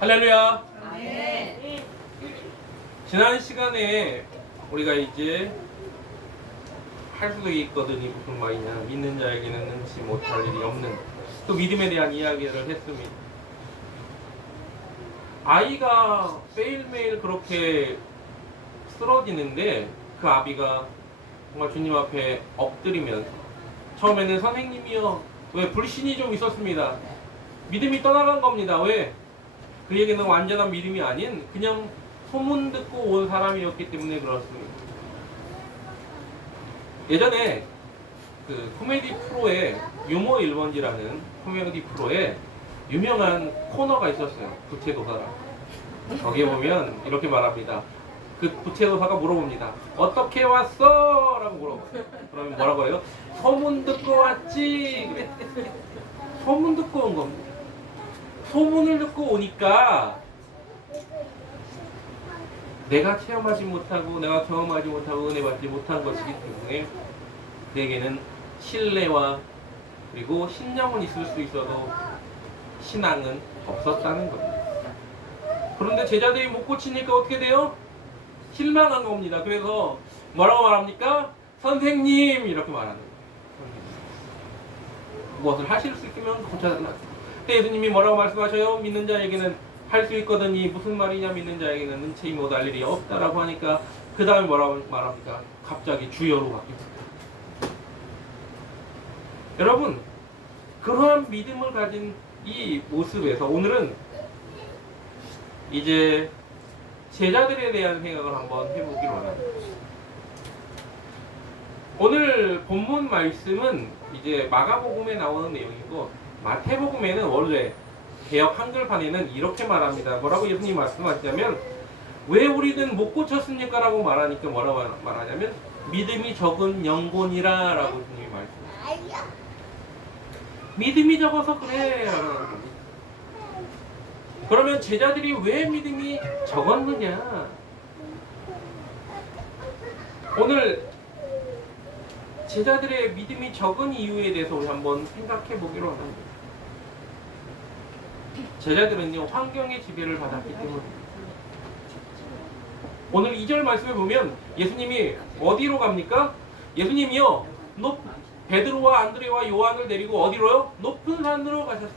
할렐루야. 아멘. 지난 시간에 우리가 이제 할 수도 있거든이 무슨 말이냐, 믿는 자에게는 능치 못할 일이 없는, 또 믿음에 대한 이야기를 했습니다. 아이가 매일매일 그렇게 쓰러지는데 그 아비가 정말 주님 앞에 엎드리면서, 처음에는 선생님이요, 왜 불신이 좀 있었습니다. 믿음이 떠나간 겁니다. 왜? 그에게는 완전한 믿음이 아닌 그냥 소문 듣고 온 사람이었기 때문에 그렇습니다. 예전에 그 코미디 프로에 유머 1번지라는 코미디 프로에 유명한 코너가 있었어요. 부채도사라. 거기에 보면 이렇게 말합니다. 그 부채도사가 물어봅니다. 어떻게 왔어? 라고 물어봐요. 그러면 뭐라고 해요? 소문 듣고 왔지. 그래. 소문 듣고 온 겁니다. 소문을 듣고 오니까 내가 체험하지 못하고 내가 경험하지 못하고 은혜 받지 못한 것이기 때문에 그에게는 신뢰와 그리고 신념은 있을 수 있어도 신앙은 없었다는 겁니다. 그런데 제자들이 못 고치니까 어떻게 돼요? 실망한 겁니다. 그래서 뭐라고 말합니까? 선생님 이렇게 말하는 거예요. 무엇을 하실 수 있으면 고쳐달라. 예수님이 뭐라고 말씀하셔요? 믿는 자에게는 할 수 있거든이 무슨 말이냐, 믿는 자에게는 능치 못할 일이 없다라고 하니까 그 다음에 뭐라고 말합니까? 갑자기 주여로 바뀝니다. 여러분, 그러한 믿음을 가진 이 모습에서 오늘은 이제 제자들에 대한 생각을 한번 해보기로 합니다. 오늘 본문 말씀은 이제 마가복음에 나오는 내용이고, 마태복음에는 원래 개역 한글판에는 이렇게 말합니다. 뭐라고 예수님이 말씀하시냐면, 왜 우리는 못 고쳤습니까? 라고 말하니까 뭐라고 말하냐면, 믿음이 적은 영혼이라 라고 예수님이 말씀하십니다. 믿음이 적어서 그래 라고 하는 겁니다. 그러면 제자들이 왜 믿음이 적었느냐? 오늘 제자들의 믿음이 적은 이유에 대해서 우리 한번 생각해 보기로 합니다. 제자들은요, 환경의 지배를 받았기 때문입니다. 오늘 2절 말씀에 보면 예수님이 어디로 갑니까? 예수님이요, 베드로와 안드레와 요한을 데리고 어디로요? 높은 산으로 가셨어요.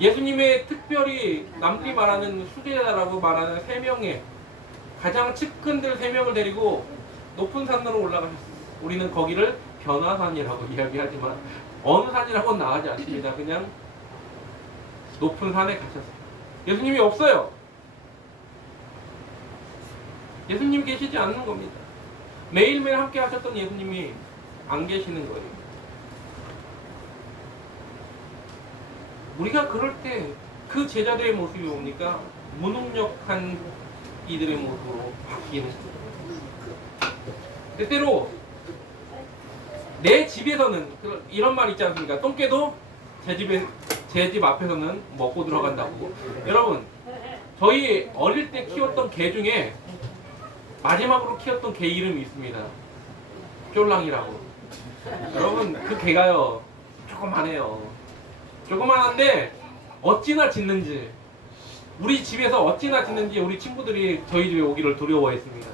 예수님의 특별히 남들이 말하는 수제자라고 말하는 3명의 가장 측근들 3명을 데리고 높은 산으로 올라가셨어요. 우리는 거기를 변화산이라고 이야기하지만 어느 산이라고는 나가지 않습니다. 그냥 높은 산에 가셨어요. 예수님이 없어요. 예수님 계시지 않는 겁니다. 매일매일 함께 하셨던 예수님이 안 계시는 거예요. 우리가 그럴 때 그 제자들의 모습이 뭡니까? 무능력한 이들의 모습으로 바뀌는 거예요. 때때로 내 집에서는 이런 말 있지 않습니까? 똥개도 제 집 앞에서는 먹고 들어간다고. 여러분, 저희 어릴 때 키웠던 개 중에 마지막으로 키웠던 개 이름이 있습니다. 쫄랑이라고. 여러분, 그 개가요, 조그만해요. 조그만한데 어찌나 짖는지, 우리 집에서 어찌나 짖는지 우리 친구들이 저희 집에 오기를 두려워했습니다.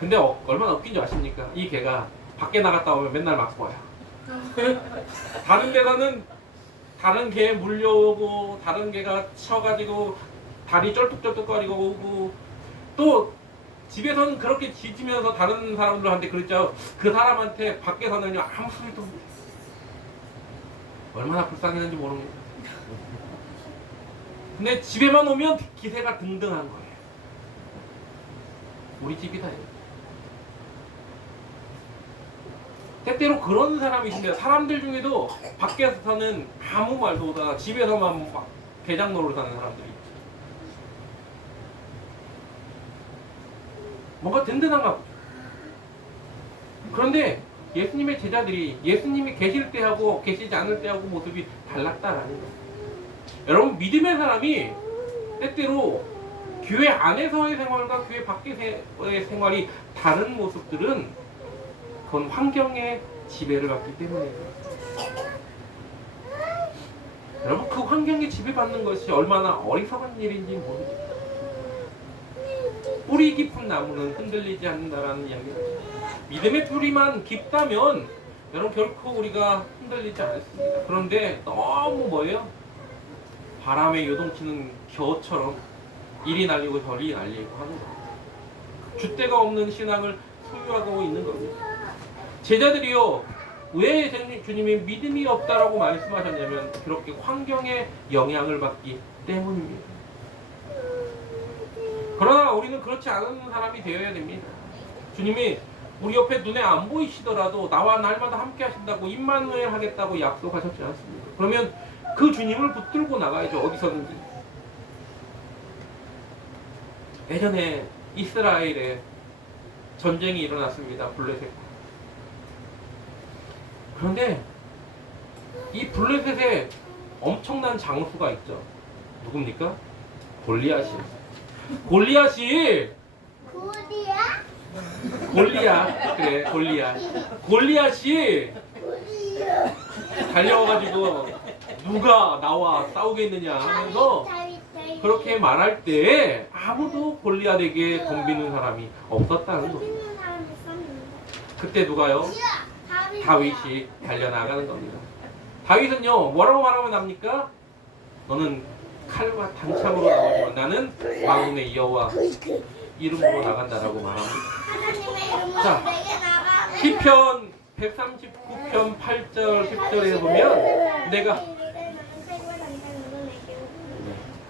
근데 얼마나 웃긴 줄 아십니까? 이 개가 밖에 나갔다 오면 맨날 맞고 와요. 다른 데서는 다른 개 물려오고, 다른 개가 쳐가지고 다리 쩔뚝쩔뚝거리고 오고, 또 집에서는 그렇게 짖으면서 다른 사람들한테 그랬죠. 그 사람한테 밖에서는요, 아무 소리도 없어요. 얼마나 불쌍했는지 모릅니다. 근데 집에만 오면 기세가 등등한 거예요. 우리 집이다. 때때로 그런 사람이 있습니다. 사람들 중에도 밖에서는 아무 말도 못하다가 집에서만 막 대장 노릇하는 사람들이 있죠. 뭔가 든든한가 보죠. 그런데 예수님의 제자들이 예수님이 계실 때하고 계시지 않을 때하고 모습이 달랐다라는 거예요. 여러분, 믿음의 사람이 때때로 교회 안에서의 생활과 교회 밖에서의 생활이 다른 모습들은 그건 환경의 지배를 받기 때문이에요. 여러분 그 환경에 지배받는 것이 얼마나 어리석은 일인지 모릅니다. 뿌리 깊은 나무는 흔들리지 않는다라는 이야기를 하죠. 믿음의 뿌리만 깊다면 여러분 결코 우리가 흔들리지 않습니다. 그런데 너무 뭐예요? 바람에 요동치는 겨처럼 이리 날리고 저리 날리고 하는 겁니다. 줏대가 없는 신앙을 소유하고 있는 겁니다. 제자들이요, 왜 주님이 믿음이 없다라고 말씀하셨냐면 그렇게 환경에 영향을 받기 때문입니다. 그러나 우리는 그렇지 않은 사람이 되어야 됩니다. 주님이 우리 옆에 눈에 안 보이시더라도 나와 날마다 함께 하신다고 임마누엘 하겠다고 약속하셨지 않습니까? 그러면 그 주님을 붙들고 나가야죠. 어디서든지. 예전에 이스라엘에 전쟁이 일어났습니다. 블레셋. 그런데 이 블레셋에 엄청난 장수가 있죠. 누굽니까? 골리앗이. 골리앗이 그래 골리앗이 달려와가지고 누가 나와 싸우겠느냐 하면서 그렇게 말할 때 아무도 골리앗에게 덤비는 사람이 없었다는 겁니다. 그때 누가요? 다윗이 달려나가는 겁니다. 다윗은요 뭐라고 말하면 합니까? 너는 칼과 단창으로 나오지만 나는 왕의 여호와 이름으로 나간다라고 말합니다. 자, 시편 139편 8절 10절에 보면 내가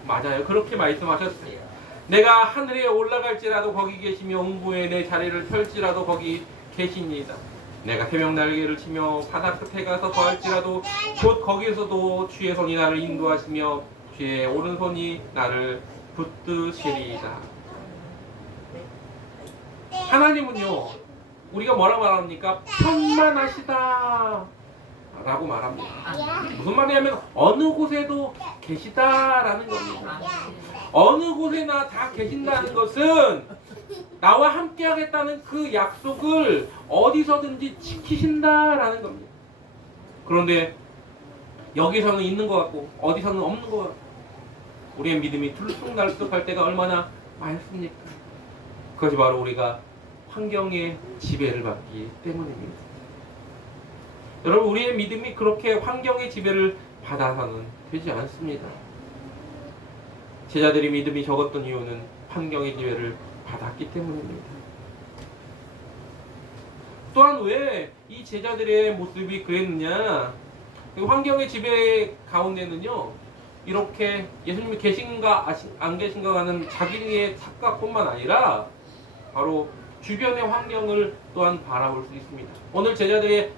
맞아요. 그렇게 말씀하셨어요. 내가 하늘에 올라갈지라도 거기 계시며 음부에 내 자리를 펼지라도 거기 계시니이다. 내가 새벽 날개를 치며 바다 끝에 가서 거할지라도 곧 거기에서도 주의 손이 나를 인도하시며 주의 오른손이 나를 붙드시리이다. 하나님은요 우리가 뭐라 말합니까? 편만하시다 라고 말합니다. 무슨 말이냐면 어느 곳에도 계시다라는 겁니다. 어느 곳에나 다 계신다는 것은 나와 함께 하겠다는 그 약속을 어디서든지 지키신다라는 겁니다. 그런데 여기서는 있는 것 같고 어디서는 없는 것 같고 우리의 믿음이 들쑥날쑥할 때가 얼마나 많습니까? 그것이 바로 우리가 환경의 지배를 받기 때문입니다. 여러분 우리의 믿음이 그렇게 환경의 지배를 받아서는 되지 않습니다. 제자들이 믿음이 적었던 이유는 환경의 지배를 받았기 때문입니다. 또한 왜 이 제자들의 모습이 그랬느냐? 환경의 지배 가운데는요 이렇게 예수님이 계신가 안 계신가 하는 자기의 착각뿐만 아니라 바로 주변의 환경을 또한 바라볼 수 있습니다. 오늘 제자들의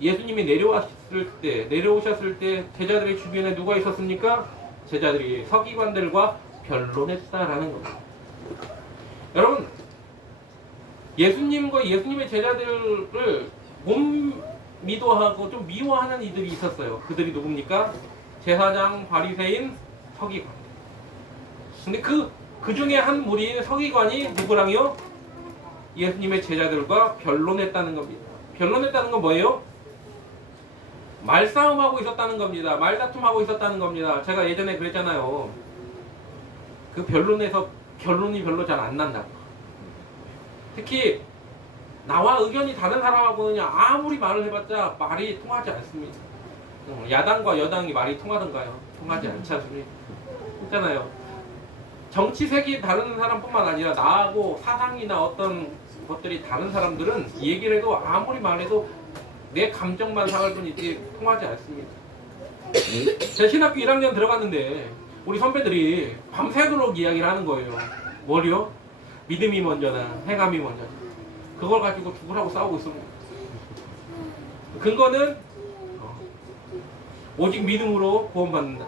예수님이 내려오셨을 때 제자들의 주변에 누가 있었습니까? 제자들이 서기관들과 변론했다라는 겁니다. 여러분 예수님과 예수님의 제자들을 못 미도하고 좀 미워하는 이들이 있었어요. 그들이 누굽니까? 제사장, 바리새인, 서기관. 근데 그 중에 한 무리인 서기관이 누구랑요? 예수님의 제자들과 변론했다는 겁니다. 변론했다는 건 뭐예요? 말싸움하고 있었다는 겁니다. 말다툼하고 있었다는 겁니다. 제가 예전에 그랬잖아요. 그 변론에서 결론이 별로 잘 안 난다고. 특히 나와 의견이 다른 사람하고는 아무리 말을 해봤자 말이 통하지 않습니다. 야당과 여당이 말이 통하던가요? 통하지 않지 않습니까? 있잖아요. 정치색이 다른 사람뿐만 아니라 나하고 사상이나 어떤 것들이 다른 사람들은 얘기를 해도 아무리 말해도 내 감정만 상할 뿐이지 통하지 않습니다. 제가 신학교 1학년 들어갔는데 우리 선배들이 밤새도록 이야기를 하는 거예요. 뭐요? 믿음이 먼저나 행함이 먼저나. 그걸 가지고 죽으라고 싸우고 있습니다. 근거는 오직 믿음으로 구원받는다.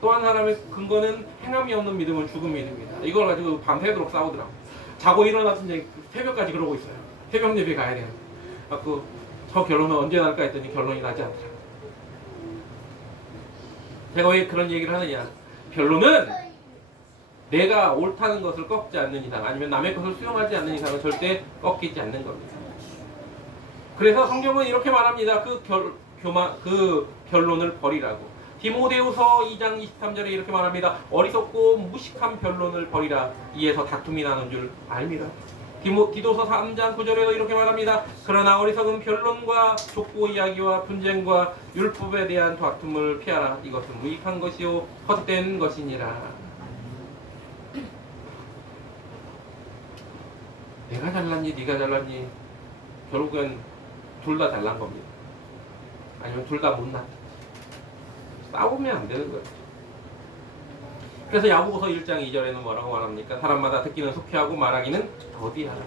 또 한 사람의 근거는 행함이 없는 믿음은 죽은 믿음이다. 이걸 가지고 밤새도록 싸우더라고. 자고 일어났을 때 새벽까지 그러고 있어요. 새벽 예배 가야 돼요. 그래서 저 결론은 언제 날까 했더니 결론이 나지 않더라. 제가 왜 그런 얘기를 하느냐? 결론은 내가 옳다는 것을 꺾지 않는 이상 아니면 남의 것을 수용하지 않는 이상은 절대 꺾이지 않는 겁니다. 그래서 성경은 이렇게 말합니다. 그 결론을 버리라고. 디모데후서 2장 23절에 이렇게 말합니다. 어리석고 무식한 변론을 버리라. 이에서 다툼이 나는 줄 알미라. 디도서 3장 9절에도 이렇게 말합니다. 그러나 어리석은 변론과 족보 이야기와 분쟁과 율법에 대한 다툼을 피하라. 이것은 무익한 것이요 헛된 것이니라. 내가 잘났니 네가 잘났니 결국엔 둘 다 잘난 겁니다. 아니면 둘 다 못났지. 싸우면 안 되는 거예요. 그래서 야고보서 1장 2절에는 뭐라고 말합니까? 사람마다 듣기는 속히하고 말하기는 더디하라.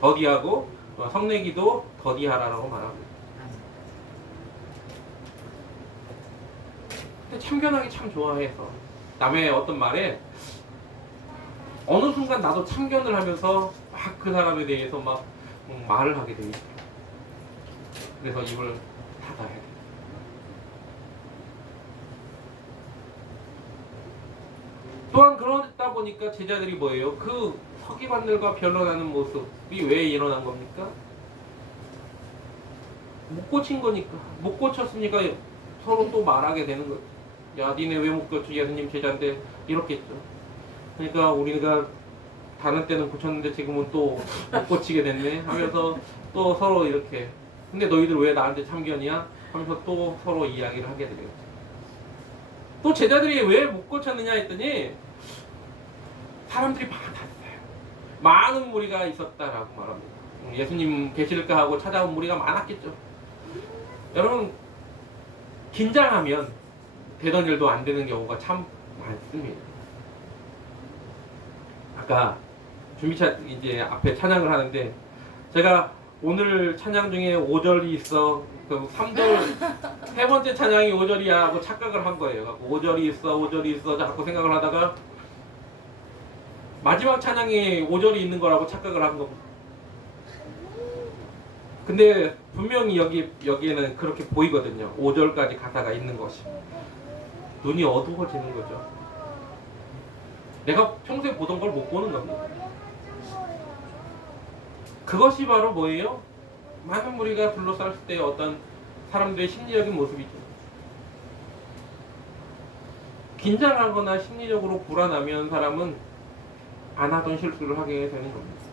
더디하고 성내기도 더디하라라고 말합니다. 근데 참견하기 참 좋아해서 남의 어떤 말에 어느 순간 나도 참견을 하면서 막 그 사람에 대해서 막 말을 하게 되니까 그래서 입을 닫아야 돼. 또한 그러다 보니까 제자들이 뭐예요? 그 서기관들과 변론하는 모습이 왜 일어난 겁니까? 못 고친 거니까. 못 고쳤으니까 서로 또 말하게 되는 거죠. 야, 니네 왜 못 고쳐? 예수님 제자인데 이렇겠죠. 그러니까 우리가 다른 때는 고쳤는데 지금은 또 못 고치게 됐네 하면서 또 서로 이렇게 근데 너희들 왜 나한테 참견이야? 하면서 또 서로 이야기를 하게 되겠죠. 또 제자들이 왜 못 고쳤느냐 했더니 사람들이 많았어요. 많은 무리가 있었다라고 말합니다. 예수님 계실까 하고 찾아온 무리가 많았겠죠. 여러분 긴장하면 되던 일도 안 되는 경우가 참 많습니다. 아까 이제 앞에 찬양을 하는데 제가 오늘 찬양 중에 5절이 있어 그 3절 세 번째 찬양이 5절이야 하고 착각을 한 거예요. 5절이 있어 자꾸 생각을 하다가 마지막 찬양이 5절이 있는 거라고 착각을 한 겁니다. 근데 분명히 여기에는 그렇게 보이거든요. 5절까지 가사가 있는 것이. 눈이 어두워지는 거죠. 내가 평소에 보던 걸 못 보는 겁니다. 그것이 바로 뭐예요? 많은 무리가 둘러쌌을 때 어떤 사람들의 심리적인 모습이죠. 긴장하거나 심리적으로 불안하면 사람은 안 하던 실수를 하게 되는 겁니다.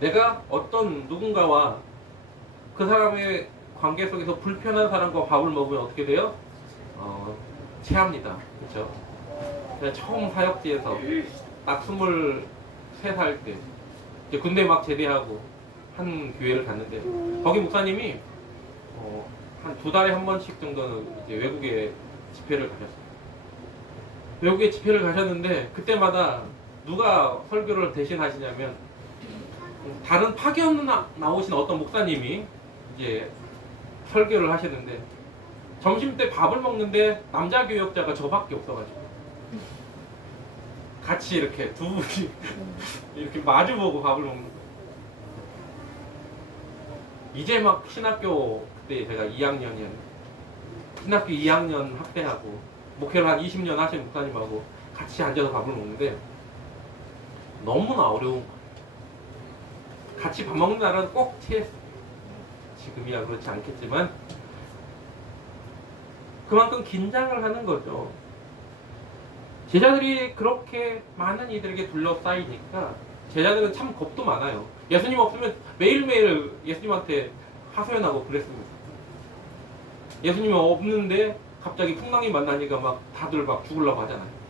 내가 어떤 누군가와 그 사람의 관계 속에서 불편한 사람과 밥을 먹으면 어떻게 돼요? 체합니다. 그렇죠? 제가 처음 사역지에서 딱 23살 때 이제 군대 막 제대하고 한 교회를 갔는데 거기 목사님이 한 2달에 한 번씩 정도는 이제 외국에 집회를 가셨어요. 외국에 집회를 가셨는데 그때마다 누가 설교를 대신 하시냐면 다른 파견 나오신 어떤 목사님이 이제 설교를 하시는데 점심 때 밥을 먹는데 남자 교역자가 저밖에 없어가지고 같이 이렇게 두 분이 이렇게 마주보고 밥을 먹는 거예요. 이제 막 신학교 그때 제가 2학년이었는데 신학교 2학년 학대하고 목회를 한 20년 하신 목사님하고 같이 앉아서 밥을 먹는데 너무나 어려운 거예요. 같이 밥 먹는 날은 꼭 체했어요. 지금이야 그렇지 않겠지만 그만큼 긴장을 하는 거죠. 제자들이 그렇게 많은 이들에게 둘러싸이니까 제자들은 참 겁도 많아요. 예수님 없으면 매일매일 예수님한테 하소연하고 그랬습니다. 예수님이 없는데 갑자기 풍랑이 만나니까 막 다들 막 죽으려고 하잖아요.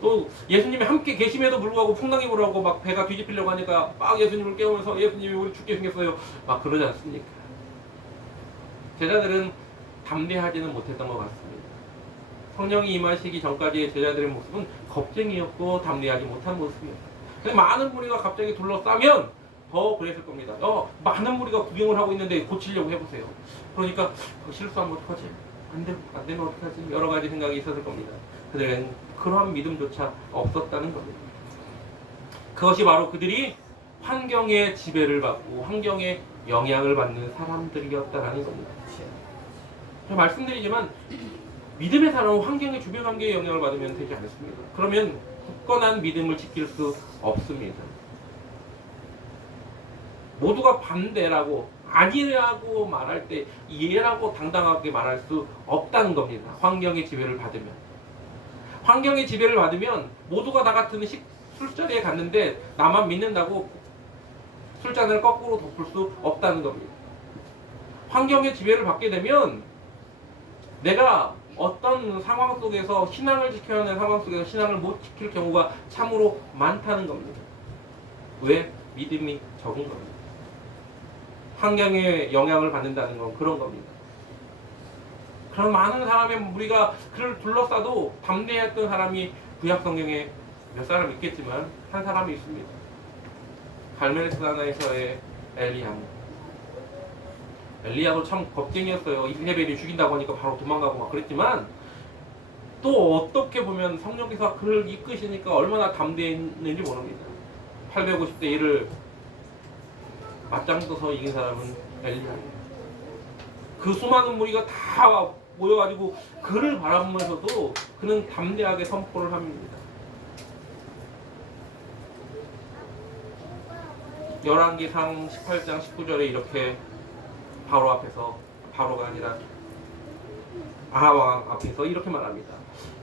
또 예수님이 함께 계심에도 불구하고 풍랑이 불어오고 막 배가 뒤집히려고 하니까 막 예수님을 깨우면서 예수님이 우리 죽게 생겼어요 막 그러지 않습니까? 제자들은 담대하지는 못했던 것 같습니다. 성령이 임하시기 전까지의 제자들의 모습은 겁쟁이였고 담대하지 못한 모습이었어요. 근데 많은 무리가 갑자기 둘러싸면 더 그랬을 겁니다. 많은 무리가 구경을 하고 있는데 고치려고 해보세요. 그러니까 실수하면 어떡하지? 안 되면 어떡하지? 여러 가지 생각이 있었을 겁니다. 그들은 그러한 믿음조차 없었다는 겁니다. 그것이 바로 그들이 환경의 지배를 받고 환경의 영향을 받는 사람들이었다는 겁니다. 제가 말씀드리지만 믿음의 사람은 환경의 주변 환경의 영향을 받으면 되지 않습니다. 그러면 굳건한 믿음을 지킬 수 없습니다. 모두가 반대라고 아니라고 말할 때 예라고 당당하게 말할 수 없다는 겁니다. 환경의 지배를 받으면. 환경의 지배를 받으면 모두가 다 같은 술자리에 갔는데 나만 믿는다고 술잔을 거꾸로 덮을 수 없다는 겁니다. 환경의 지배를 받게 되면 내가 어떤 상황 속에서 신앙을 지켜야 하는 상황 속에서 신앙을 못 지킬 경우가 참으로 많다는 겁니다. 왜? 믿음이 적은 겁니다. 환경에 영향을 받는다는 건 그런 겁니다. 그런 많은 사람의 우리가 그를 둘러싸도 담대했던 사람이 구약 성경에 몇 사람 있겠지만 한 사람이 있습니다. 갈멜산에서의 엘리야브. 엘리야도 참 겁쟁이였어요. 이세벨이 죽인다고 하니까 바로 도망가고 막 그랬지만 또 어떻게 보면 성령께서 그를 이끄시니까 얼마나 담대했는지 모릅니다. 850대 1을 맞짱 떠서 이긴 사람은 엘리야예요. 그 수많은 무리가 다 모여가지고 그를 바라보면서도 그는 담대하게 선포를 합니다. 열왕기상 18장 19절에 이렇게 바로 앞에서, 바로가 아니라 아하왕 앞에서 이렇게 말합니다.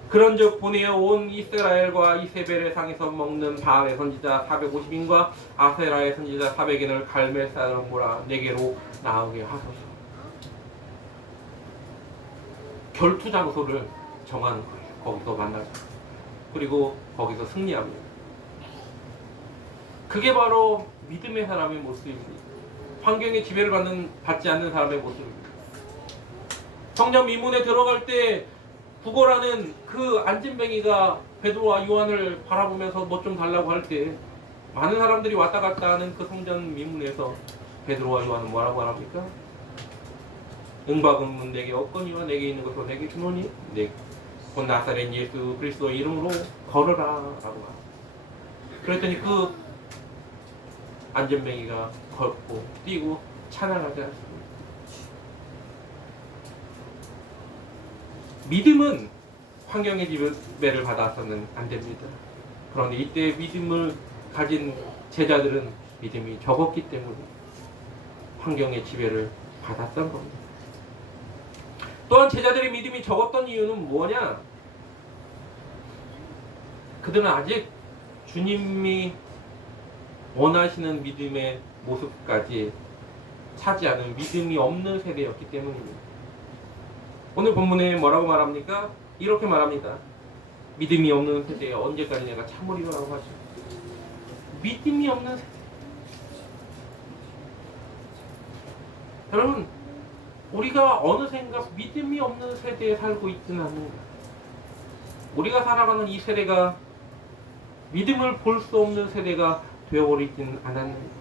그런즉 보내어 온 이스라엘과 이세벨의 상에서 먹는 바알의 선지자 450인과 아세라의 선지자 400인을 갈멜산으로 몰아 내게로 나오게 하소서. 결투 장소를 정하는 거예요. 거기서 만나자. 그리고 거기서 승리합니다. 그게 바로 믿음의 사람의 모습입니다. 환경의 지배를 받지 않는 사람의 모습입니다. 성전 미문에 들어갈 때 구걸하는 그 안진뱅이가 베드로와 요한을 바라보면서 뭐 좀 달라고 할 때 많은 사람들이 왔다 갔다 하는 그 성전 미문에서 베드로와 요한은 뭐라고 말합니까? 응박은 내게 없거니와 내게 있는 것으로 내게 주노니 곧 나사렛 예수 그리스도의 이름으로 걸으라 라고 합니다. 그랬더니 그 안전뱅이가 걷고 뛰고 찬양하지 않습니다. 믿음은 환경의 지배를 받아서는 안 됩니다. 그런데 이때 믿음을 가진 제자들은 믿음이 적었기 때문에 환경의 지배를 받았던 겁니다. 또한 제자들의 믿음이 적었던 이유는 뭐냐? 그들은 아직 주님이 원하시는 믿음의 모습까지 차지하는 믿음이 없는 세대였기 때문입니다. 오늘 본문에 뭐라고 말합니까? 이렇게 말합니다. 믿음이 없는 세대에 언제까지 내가 참으리라고 하죠. 믿음이 없는 세대. 여러분, 우리가 어느샌가 믿음이 없는 세대에 살고 있지는 않는가. 우리가 살아가는 이 세대가 믿음을 볼 수 없는 세대가 되어버리진 않았는가.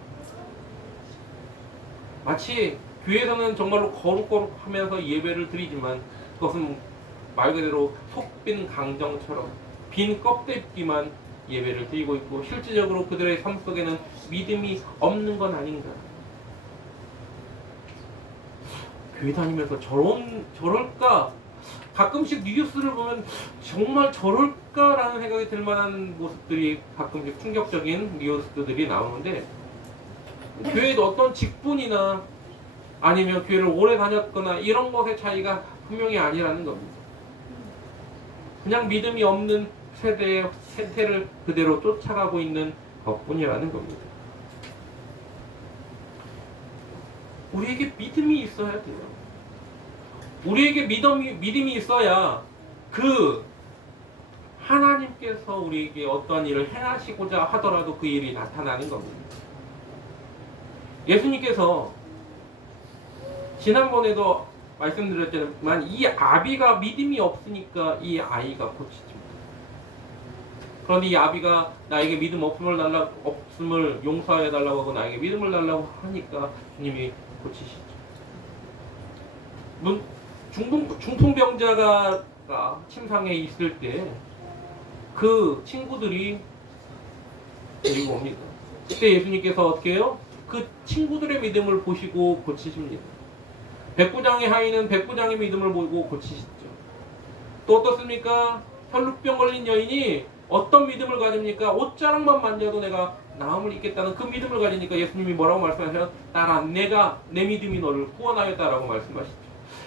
마치 교회에서는 정말로 거룩거룩하면서 예배를 드리지만 그것은 말 그대로 속빈 강정처럼 빈 껍데기만 예배를 드리고 있고 실질적으로 그들의 삶 속에는 믿음이 없는 건 아닌가. 교회 다니면서 저럴까? 가끔씩 뉴스를 보면 정말 저럴까라는 생각이 들 만한 모습들이 가끔씩 충격적인 뉴스들이 나오는데 교회도 어떤 직분이나 아니면 교회를 오래 다녔거나 이런 것의 차이가 분명히 아니라는 겁니다. 그냥 믿음이 없는 세대의 세태를 그대로 쫓아가고 있는 것뿐이라는 겁니다. 우리에게 믿음이 있어야 돼요. 우리에게 믿음이 있어야 그 하나님께서 우리에게 어떠한 일을 행하시고자 하더라도 그 일이 나타나는 겁니다. 예수님께서 지난번에도 말씀드렸지만 이 아비가 믿음이 없으니까 이 아이가 고치집니다. 그런데 이 아비가 나에게 믿음 없음을 용서해 달라고 하고 나에게 믿음을 달라고 하니까 주님이 고치시죠. 중풍병자가 침상에 있을 때 그 친구들이 데리고 옵니다. 그때 예수님께서 어떻게 해요? 그 친구들의 믿음을 보시고 고치십니다. 백부장의 하인은 백부장의 믿음을 보고 고치시죠. 또 어떻습니까? 혈루병 걸린 여인이 어떤 믿음을 가집니까? 옷자락만 만져도 내가 나음을 입겠다는 그 믿음을 가지니까 예수님이 뭐라고 말씀하셔요? 딸아, 내가 내 믿음이 너를 구원하였다라고 말씀하시죠.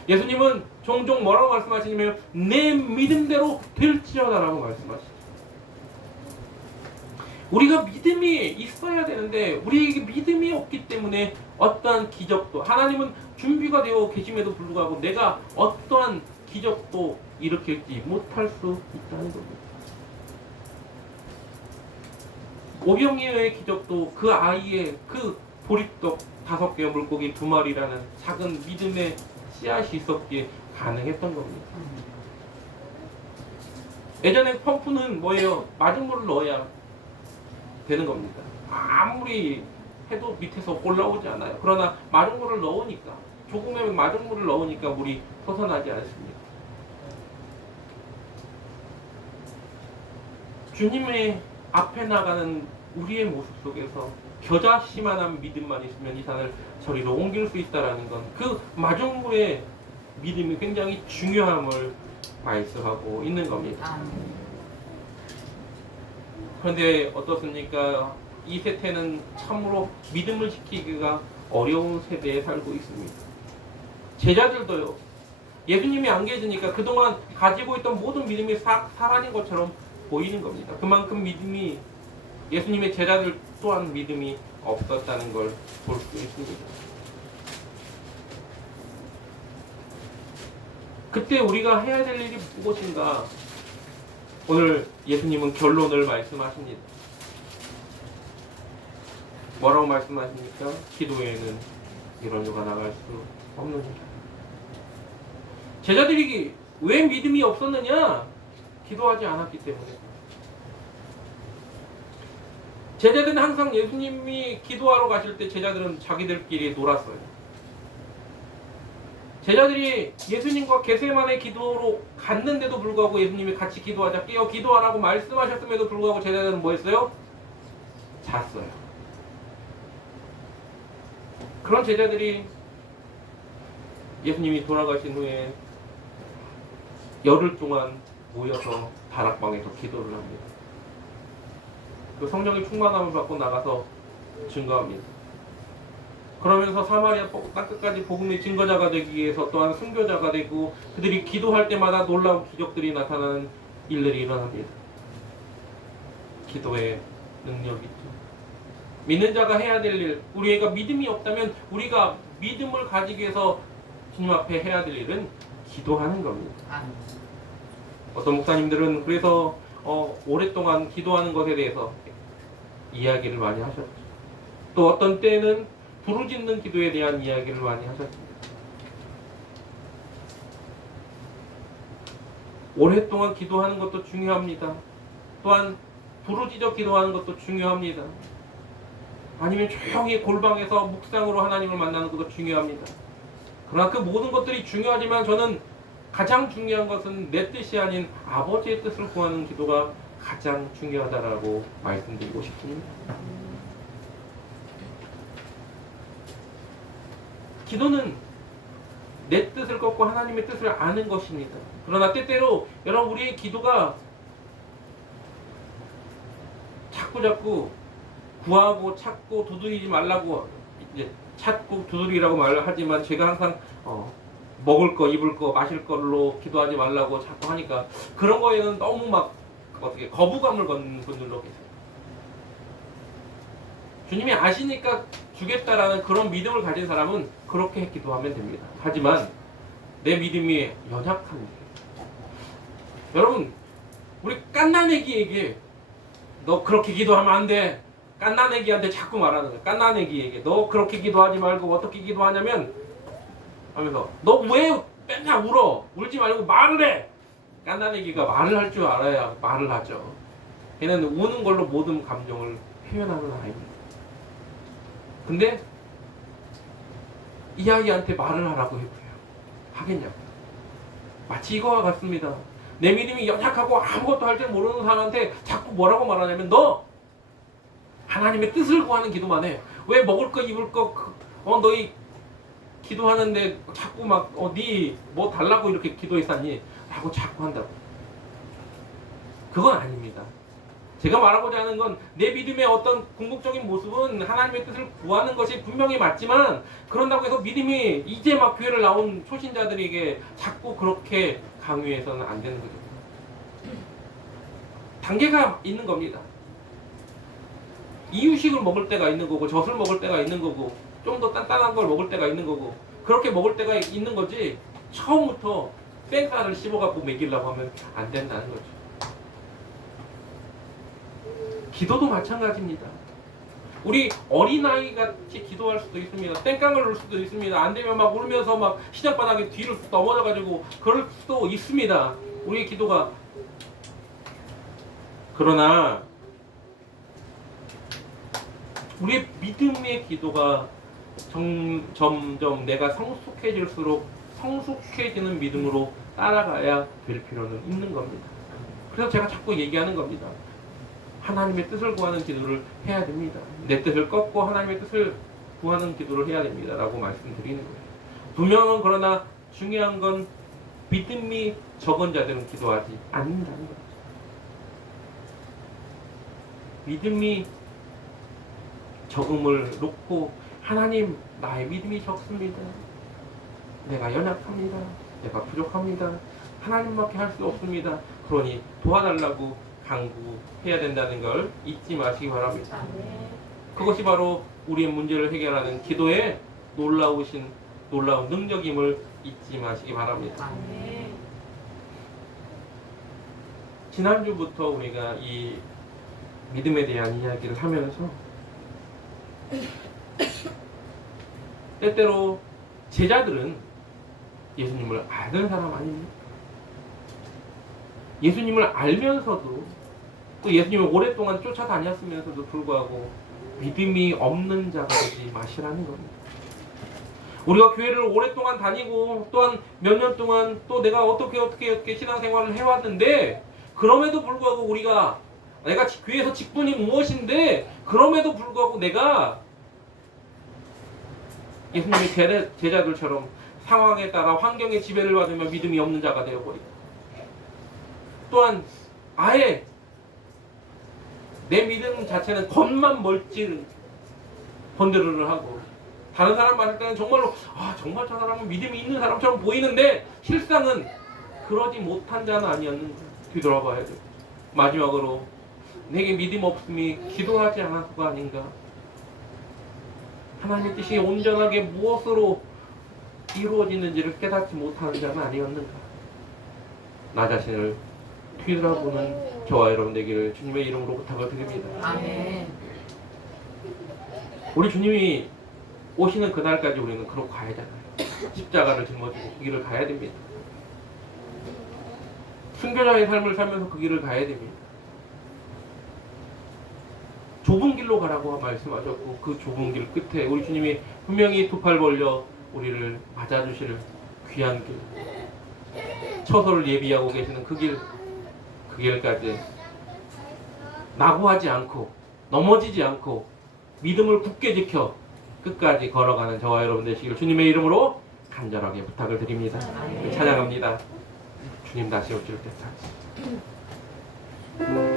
예수님은 종종 뭐라고 말씀하시냐면 내 믿음대로 될지어다라고 말씀하시죠. 우리가 믿음이 있어야 되는데 우리에게 믿음이 없기 때문에 어떠한 기적도, 하나님은 준비가 되어 계심에도 불구하고 내가 어떠한 기적도 일으킬지 못할 수 있다는 겁니다. 오병이어의 기적도 그 아이의 그 보리떡 5개와 물고기 2마리라는 작은 믿음의 씨앗이 있었기에 가능했던 겁니다. 예전에 펌프는 뭐예요? 맞은 물을 넣어야 되는 겁니다. 아무리 해도 밑에서 올라오지 않아요. 그러나 마른 물을 넣으니까, 조금의 마른 물을 넣으니까 물이 솟아나지 않습니다. 주님의 앞에 나가는 우리의 모습 속에서 겨자씨만한 믿음만 있으면 이 산을 저리로 옮길 수 있다는 건 그 마른 물의 믿음이 굉장히 중요함을 말씀하고 있는 겁니다. 그런데 어떻습니까? 이 세태는 참으로 믿음을 지키기가 어려운 세대에 살고 있습니다. 제자들도요. 예수님이 안 계시니까 그동안 가지고 있던 모든 믿음이 사라진 것처럼 보이는 겁니다. 그만큼 믿음이, 예수님의 제자들 또한 믿음이 없었다는 걸 볼 수 있습니다. 그때 우리가 해야 될 일이 무엇인가? 오늘 예수님은 결론을 말씀하십니다. 뭐라고 말씀하십니까? 기도에는 이런 유가 나갈 수 없느니라. 제자들이 왜 믿음이 없었느냐? 기도하지 않았기 때문에. 제자들은 항상 예수님이 기도하러 가실 때 제자들은 자기들끼리 놀았어요. 제자들이 예수님과 겟세마네 기도로 갔는데도 불구하고 예수님이 같이 기도하자, 깨어 기도하라고 말씀하셨음에도 불구하고 제자들은 뭐 했어요? 잤어요. 그런 제자들이 예수님이 돌아가신 후에 열흘 동안 모여서 다락방에서 기도를 합니다. 그 성령의 충만함을 받고 나가서 증거합니다. 그러면서 사마리아 땅끝까지 복음의 증거자가 되기 위해서 또한 순교자가 되고 그들이 기도할 때마다 놀라운 기적들이 나타나는 일들이 일어납니다. 기도의 능력이 있죠. 믿는 자가 해야 될 일, 우리가 믿음이 없다면 우리가 믿음을 가지기 위해서 주님 앞에 해야 될 일은 기도하는 겁니다. 어떤 목사님들은 그래서 오랫동안 기도하는 것에 대해서 이야기를 많이 하셨죠. 또 어떤 때는 부르짖는 기도에 대한 이야기를 많이 하셨습니다. 오랫동안 기도하는 것도 중요합니다. 또한 부르짖어 기도하는 것도 중요합니다. 아니면 조용히 골방에서 묵상으로 하나님을 만나는 것도 중요합니다. 그러나 그 모든 것들이 중요하지만 저는 가장 중요한 것은 내 뜻이 아닌 아버지의 뜻을 구하는 기도가 가장 중요하다라고 말씀드리고 싶습니다. 기도는 내 뜻을 꺾고 하나님의 뜻을 아는 것입니다. 그러나 때때로 여러분 우리의 기도가 자꾸 구하고 찾고 두드리지 말라고 이제 찾고 두드리라고 말을 하지만 제가 항상 먹을 거, 입을 거, 마실 걸로 기도하지 말라고 자꾸 하니까 그런 거에는 너무 막 어떻게 거부감을 갖는 분들도 계세요. 주님이 아시니까 주겠다라는 그런 믿음을 가진 사람은 그렇게 기도하면 됩니다. 하지만 내 믿음이 연약합니다. 여러분, 우리 깐나내기에게 너 그렇게 기도하면 안 돼. 깐나내기한테 자꾸 말하는 거예요. 깐나내기에게 너 그렇게 기도하지 말고 어떻게 기도하냐면 하면서 너 왜 맨날 울어? 울지 말고 말을 해. 깐나내기가 말을 할 줄 알아야 말을 하죠. 걔는 우는 걸로 모든 감정을 표현하는 아이입니다. 근데 이 아이한테 말을 하라고 해봐요. 하겠냐고. 마치 이거와 같습니다. 내 믿음이 연약하고 아무것도 할 줄 모르는 사람한테 자꾸 뭐라고 말하냐면 너 하나님의 뜻을 구하는 기도만 해. 왜 먹을 거 입을 거 너희 기도하는데 자꾸 막 네 뭐 달라고 이렇게 기도했었니? 라고 자꾸 한다고. 그건 아닙니다. 제가 말하고자 하는 건 내 믿음의 어떤 궁극적인 모습은 하나님의 뜻을 구하는 것이 분명히 맞지만, 그런다고 해서 믿음이 이제 막 교회를 나온 초신자들에게 자꾸 그렇게 강요해서는 안 되는 거죠. 단계가 있는 겁니다. 이유식을 먹을 때가 있는 거고, 젖을 먹을 때가 있는 거고, 좀 더 단단한 걸 먹을 때가 있는 거고, 그렇게 먹을 때가 있는 거지 처음부터 쌩살을 씹어갖고 먹이려고 하면 안 된다는 거죠. 기도도 마찬가지입니다. 우리 어린아이 같이 기도할 수도 있습니다. 땡깡을 넣을 수도 있습니다. 안 되면 막 울면서 막 시장바닥에 뒤로 넘어져가지고 그럴 수도 있습니다. 우리의 기도가. 그러나 우리의 믿음의 기도가 점점 내가 성숙해질수록 성숙해지는 믿음으로 따라가야 될 필요는 있는 겁니다. 그래서 제가 자꾸 얘기하는 겁니다. 하나님의 뜻을 구하는 기도를 해야 됩니다. 내 뜻을 꺾고 하나님의 뜻을 구하는 기도를 해야 됩니다. 라고 말씀드리는 거예요. 분명은 그러나 중요한 건 믿음이 적은 자들은 기도하지 않는다는 거예요. 믿음이 적음을 놓고 하나님, 나의 믿음이 적습니다. 내가 연약합니다. 내가 부족합니다. 하나님밖에 할 수 없습니다. 그러니 도와달라고 간구해야 된다는 걸 잊지 마시기 바랍니다. 그것이 바로 우리의 문제를 해결하는 기도의 놀라운 능력임을 잊지 마시기 바랍니다. 지난주부터 우리가 이 믿음에 대한 이야기를 하면서 때때로 제자들은 예수님을 알던 사람 아닙니까? 예수님을 알면서도 또 예수님을 오랫동안 쫓아다녔으면서도 불구하고 믿음이 없는 자가 되지 마시라는 겁니다. 우리가 교회를 오랫동안 다니고 또한 몇 년 동안 또 내가 어떻게 신앙생활을 해왔는데, 그럼에도 불구하고 우리가 내가 교회에서 직분이 무엇인데 그럼에도 불구하고 내가 예수님의 제자들처럼 상황에 따라 환경의 지배를 받으며 믿음이 없는 자가 되어버리고, 또한 아예 내 믿음 자체는 겉만 멀찌 번드르르 하고, 다른 사람 봤을 때는 정말로 정말 저 사람은 믿음이 있는 사람처럼 보이는데 실상은 그러지 못한 자는 아니었는가 뒤돌아봐야 돼. 마지막으로 내게 믿음 없음이 기도하지 않아서가 아닌가, 하나님의 뜻이 온전하게 무엇으로 이루어지는지를 깨닫지 못하는 자는 아니었는가. 나 자신을 뒤돌아보는 저와 여러분 되기를 주님의 이름으로 부탁을 드립니다. 아멘. 우리 주님이 오시는 그날까지 우리는 그렇게 가야 하잖아요. 십자가를 짊어지고 그 길을 가야 됩니다. 순교자의 삶을 살면서 그 길을 가야 됩니다. 좁은 길로 가라고 말씀하셨고, 그 좁은 길 끝에 우리 주님이 분명히 두 팔 벌려 우리를 맞아주실 귀한 길, 처소를 예비하고 계시는 그 길까지 낙오하지 않고 넘어지지 않고 믿음을 굳게 지켜 끝까지 걸어가는 저와 여러분 되시길 주님의 이름으로 간절하게 부탁을 드립니다. 찬양합니다. 주님 다시 오실 때까지.